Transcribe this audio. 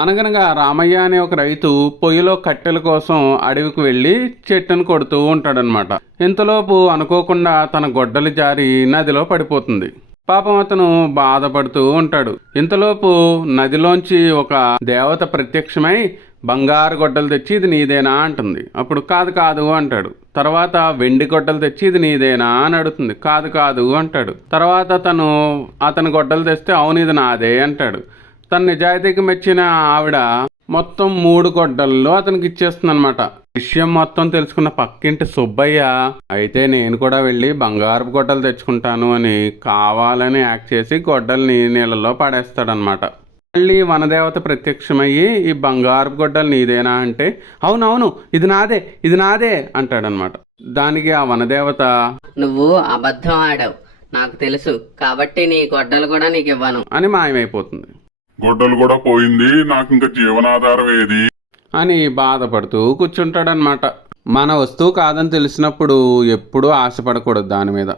అనగనగా రామయ్య అనే ఒక రైతు పొయ్యిలో కట్టెల కోసం అడవికి వెళ్ళి చెట్టును కొడుతూ ఉంటాడనమాట. ఇంతలోపు అనుకోకుండా తన గొడ్డలి జారి నదిలో పడిపోతుంది. పాపం అతను బాధపడుతూ ఉంటాడు. ఇంతలోపు నదిలోంచి ఒక దేవత ప్రత్యక్షమై బంగారు గొడ్డలు తెచ్చి ఇది నీదేనా అంటుంది. అప్పుడు కాదు కాదు అంటాడు. తర్వాత వెండి గొడ్డలు తెచ్చి ఇది నీదేనా అని అడుగుతుంది. కాదు కాదు అంటాడు. తర్వాత అతని గొడ్డలు తెస్తే అవును ఇది నాదే అంటాడు. తన నిజాయితీకి మెచ్చిన ఆవిడ మొత్తం 3 గొడ్డల్లో అతనికి ఇచ్చేస్తుంది అనమాట. విషయం మొత్తం తెలుసుకున్న పక్కింటి సుబ్బయ్య అయితే నేను కూడా వెళ్ళి బంగారపు గొడ్డలు తెచ్చుకుంటాను అని కావాలని యాక్ట్ చేసి గొడ్డల్ని నీళ్ళలో పడేస్తాడనమాట. మళ్ళీ వనదేవత ప్రత్యక్షమయ్యి ఈ బంగారపు గొడ్డలు నీదేనా అంటే అవునవును ఇది నాదే అంటాడనమాట. దానికి ఆ వనదేవత నువ్వు అబద్ధం ఆడావు, నాకు తెలుసు, కాబట్టి నీ గొడ్డలు కూడా నీకు ఇవ్వను అని మాయమైపోతుంది. గొడ్డలు కూడా పోయింది, నాకు ఇంకా జీవనాధారం ఏది అని బాధపడుతూ కూర్చుంటాడనమాట. మన వస్తువు కాదని తెలిసినప్పుడు ఎప్పుడూ ఆశపడకూడదు దాని మీద.